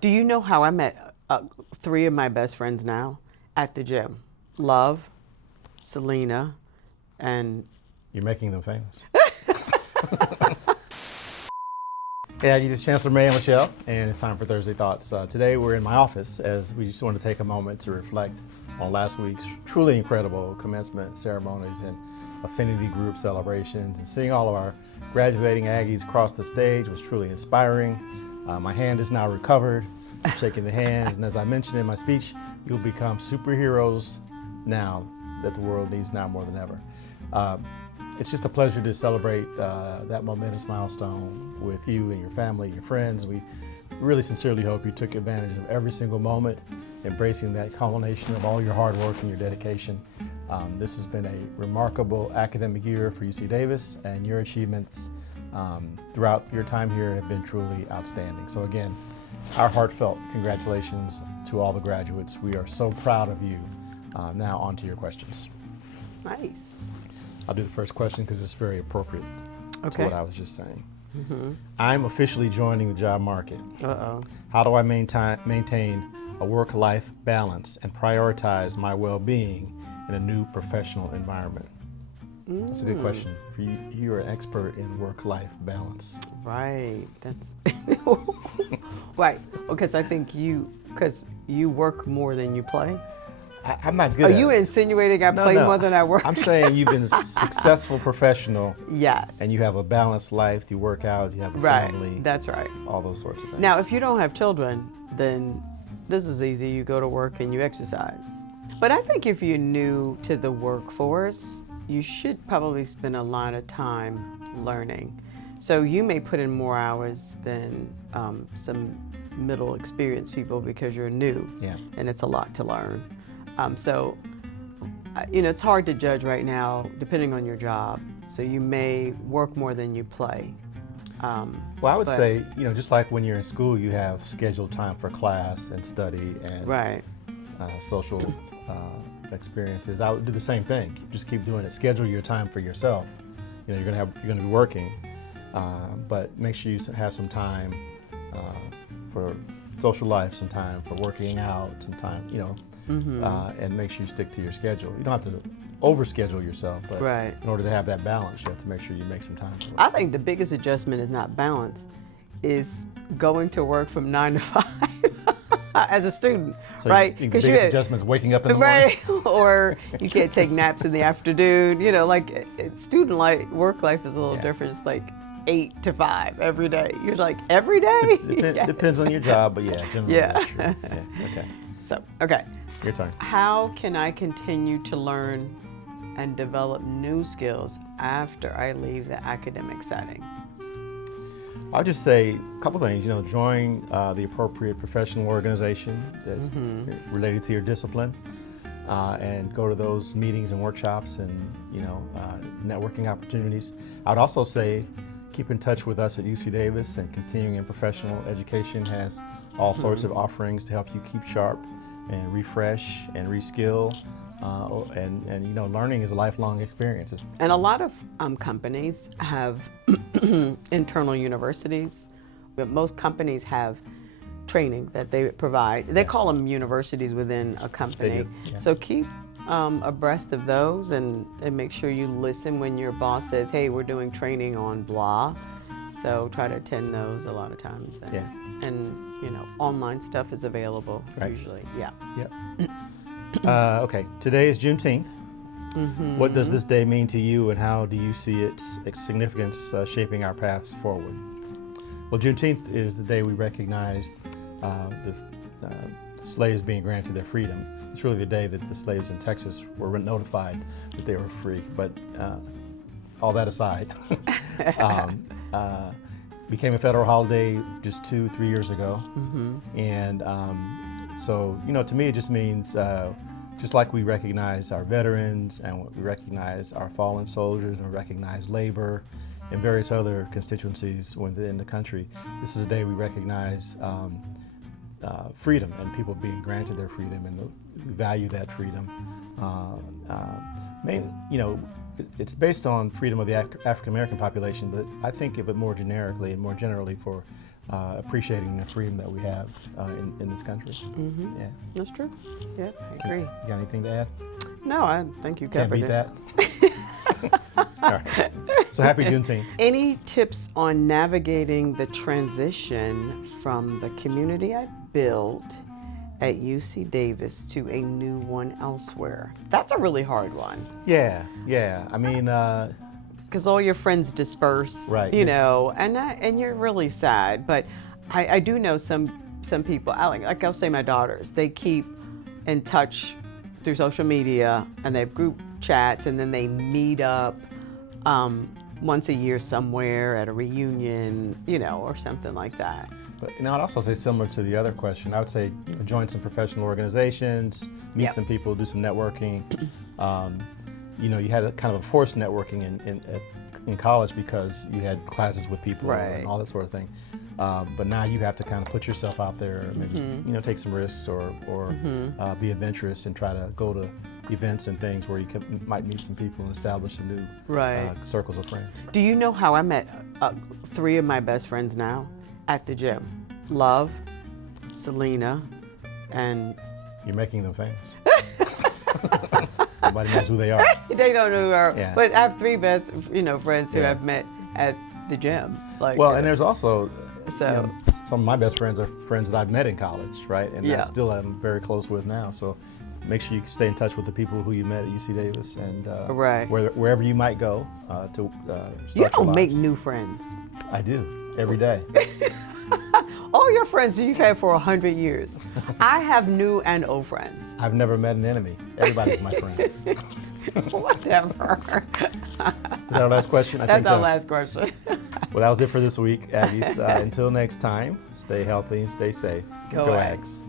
Do you know how I met three of my best friends now at the gym? Love, Selena, and... You're making them famous. Hey, Aggies, it's Chancellor May and LeShelle, and it's time for Thursday Thoughts. Today we're in my office as we just want to take a moment to reflect on last week's truly incredible commencement ceremonies and affinity group celebrations. And seeing all of our graduating Aggies across the stage was truly inspiring. My hand is now recovered. I'm shaking the hands, and as I mentioned in my speech, you'll become superheroes now that the world needs now more than ever. It's just a pleasure to celebrate that momentous milestone with you and your family, your friends. We really sincerely hope you took advantage of every single moment, embracing that culmination of all your hard work and your dedication. This has been a remarkable academic year for UC Davis, and your achievements throughout your time here have been truly outstanding. So again, our heartfelt congratulations to all the graduates. We are so proud of you. Now on to your questions. Nice. I'll do the first question because it's very appropriate to what I was just saying. Mm-hmm. I'm officially joining the job market. Uh-oh. How do I maintain a work-life balance and prioritize my well-being in a new professional environment? That's a good question. For you, you're an expert in work-life balance. Right. That's right. Because I think because you work more than you play. I'm not good Are at you it. insinuating I play more than I work? I'm saying you've been a successful professional. Yes. And you have a balanced life. You work out, you have a family. Right. That's right. All those sorts of things. Now, if you don't have children, then this is easy. You go to work and you exercise. But I think if you're new to the workforce, you should probably spend a lot of time learning. So you may put in more hours than some middle experienced people because you're new. Yeah. And it's a lot to learn. So, it's hard to judge right now, depending on your job. So you may work more than you play. Well, I would say, just like when you're in school, you have scheduled time for class and study and right. Social experiences. I would do the same thing. Just keep doing it. Schedule your time for yourself. You're gonna be working, but make sure you have some time for social life, some time for working out, some time, and make sure you stick to your schedule. You don't have to overschedule yourself, but right. in order to have that balance, you have to make sure you make some time for it. I think the biggest adjustment is not balance, is going to work from 9 to 5 as a student, so right? The biggest adjustment is waking up in the right, morning. or you can't take naps in the afternoon. Student life, work life is a little different. It's like 8 to 5 every day. You're like, every day? Yes. Depends on your job, but generally that's true. Yeah, okay. So, okay. Your turn. How can I continue to learn and develop new skills after I leave the academic setting? I'll just say a couple things. Join the appropriate professional organization that's related to your discipline, and go to those meetings and workshops and networking opportunities. I'd also say keep in touch with us at UC Davis, and Continuing in Professional Education has all sorts of offerings to help you keep sharp and refresh and reskill. And learning is a lifelong experience. And a lot of companies have internal universities, but most companies have training that they provide. They call them universities within a company. They do, yeah. So keep abreast of those and make sure you listen when your boss says, hey, we're doing training on blah. So try to attend those a lot of times. And online stuff is available usually. Yeah. Yep. Okay, today is Juneteenth. What does this day mean to you, and how do you see its significance shaping our paths forward? Well, Juneteenth is the day we recognize the slaves being granted their freedom. It's really the day that the slaves in Texas were notified that they were free. But all that aside, became a federal holiday just 2-3 years ago. And so, to me, it just means just like we recognize our veterans and we recognize our fallen soldiers and we recognize labor and various other constituencies within the country, this is a day we recognize freedom and people being granted their freedom, and we value that freedom. It's based on freedom of the African American population, but I think of it more generically and more generally for appreciating the freedom that we have in this country. Yeah. That's true. Yeah, I agree. You got anything to add? No, I think you Can't covered beat it. that. All right. So happy Juneteenth. Any tips on navigating the transition from the community I built at UC Davis to a new one elsewhere? That's a really hard one. Yeah. I mean, Because all your friends disperse, Right, you yeah. know, and you're really sad. But I do know some people, like I'll say my daughters, they keep in touch through social media, and they have group chats, and then they meet up once a year somewhere at a reunion, you know, or something like that. but I'd also say similar to the other question, I would say join some professional organizations, meet Yep. some people, do some networking. You had a kind of a forced networking in college because you had classes with people Right. and all that sort of thing. But now you have to kind of put yourself out there, maybe take some risks or be adventurous and try to go to events and things where you might meet some people and establish some new Right. circles of friends. Do you know how I met 3 of my best friends now at the gym? Love, Selena, and You're making them famous. Nobody knows who they are. they don't know who are. Yeah. But I have 3 best, friends who Yeah. I've met at the gym. Like, Well, and there's also So- some of my best friends are friends that I've met in college, right? And I Yeah. still am very close with now. So make sure you stay in touch with the people who you met at UC Davis and Right. wherever you might go to start you your don't make lives. new friends. I do every day. All your friends you've had for 100 years. I have new and old friends. I've never met an enemy. Everybody's my friend. Is Whatever. that our last question? I That's think our so. last question. Well, that was it for this week, Aggies. Until next time, stay healthy and stay safe. Go Aggs.